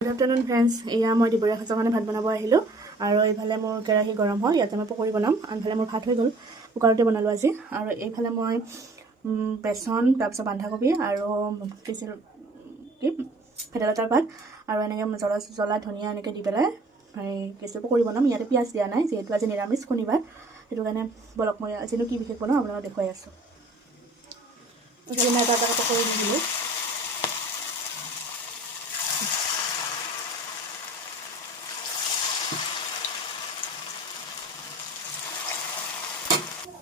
Good afternoon friends, এয়া মই দিবৰীয়া খাজৰ কাৰণে ভাত বনাব আহিলো আৰু এইফালে মোৰ কেৰাহী গৰম হয় ইয়াতে মই পকৰি বনাম আনফালে মোৰ ভাত হৈ গ'ল কুকাৰতে বনালো আজি আৰু এইফালে মই বেচন তাৰপিছত বন্ধাকবি আৰু ভেদাইলতাৰ পাত আৰু এনেকৈ জ্বলা ধনিয়া এনেকৈ দি পেলাই পকৰি বনাম ইয়াতে পিঁয়াজ দিয়া নাই যিহেতু আজি নিৰামিষ শনিবাৰ সেইটো কাৰণে বলক মই আজিনো কি বিশেষ বনাওঁ আপোনালোকক দেখুৱাই আছোঁ এইফালে মই এটা পকৰি দিলোঁ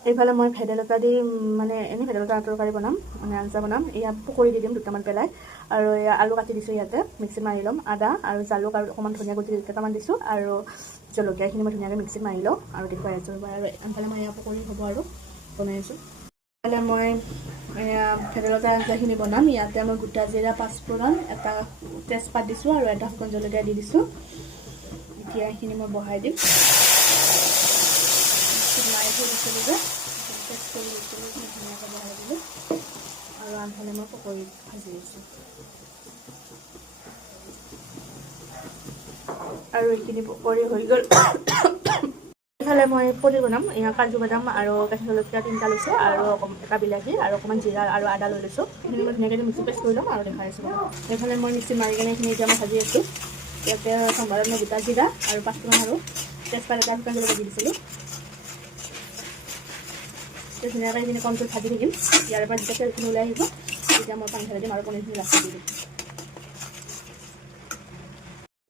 এইফালে মই ভেদাইলতা দি মানে এনে ভেদাইলতা তৰকাৰী বনাম মানে আঞ্জা বনাম এয়া পকৰি দি দিম দুটামান পেলাই আৰু এয়া আলু কাটি দিছোঁ ইয়াতে মিক্সিত মাৰি ল'ম আদা আৰু জালুক আৰু অকণমান ধনিয়া গুটি কেইটামান দিছোঁ আৰু জলকীয়াখিনি মই ধুনীয়াকৈ মিক্সিত মাৰি লওঁ আৰু দেখুৱাই আছোঁ আৰু আনফালে মই এয়া পকৰি হ'ব আৰু বনাই আছোঁ এইফালে মই এয়া ভেদাইলতা আঞ্জাখিনি বনাম ইয়াতে মই গোটা জিৰা পাঁচফোৰণ এটা তেজপাত দিছোঁ আৰু এটা শুকান জলকীয়া দি দিছোঁ এতিয়া এইখিনি মই বহাই দিম লাইট হৈ গৈছিলোঁ যে টেষ্ট কৰি দিছিলোঁ ধুনীয়াকৈ বহাই দিলোঁ আৰু আনফালে মই পকৰি ভাজি দিছোঁ আৰু এইখিনি পকৰি হৈ গ'ল এইফালে মই পনীৰ বনাম এয়া কাজু বাদাম আৰু কেঁচা জলকীয়া 3টা লৈছোঁ আৰু এটা বিলাহী আৰু অকণমান জিৰা আৰু আদা লৈ লৈছোঁ এইখিনি মই ধুনীয়াকৈ মিক্সি পেষ্ট কৰি ল'ম আৰু দেখাই আছোঁ এইফালে মই মিক্সি মাৰি কিনে এইখিনি এতিয়া মই ভাজি আছোঁ ইয়াতে সম্বাৰত মই গোটা জিৰা আৰু পাঁচফোৰণ আৰু তেজপাত এটা শুকান জলকীয়া দি দিছিলোঁ ধুনীয়াকৈ এইখিনি কমপ্লিট ভাজি থাকিম ইয়াৰ পৰা যেতিয়া তেলখিনি ওলাই আহিব তেতিয়া মই পানী ঢালি দিম আৰু পনীৰখিনি লাষ্টত দি দিম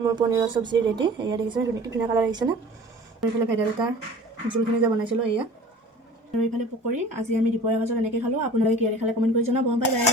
মোৰ পনীৰৰ চব্জি ৰেডি এয়া দেখিছে ধুনীয়া কালাৰ আহিছেনে এইফালে ভেদাইলতাৰ জোলখিনি যে বনাইছিলোঁ এয়া আৰু এইফালে পকৰি আজি আমি দুপৰীয়া সাজত এনেকৈ খালোঁ আপোনালোকে কিহেৰে খালে কমেণ্ট কৰি জনাব বাই বাই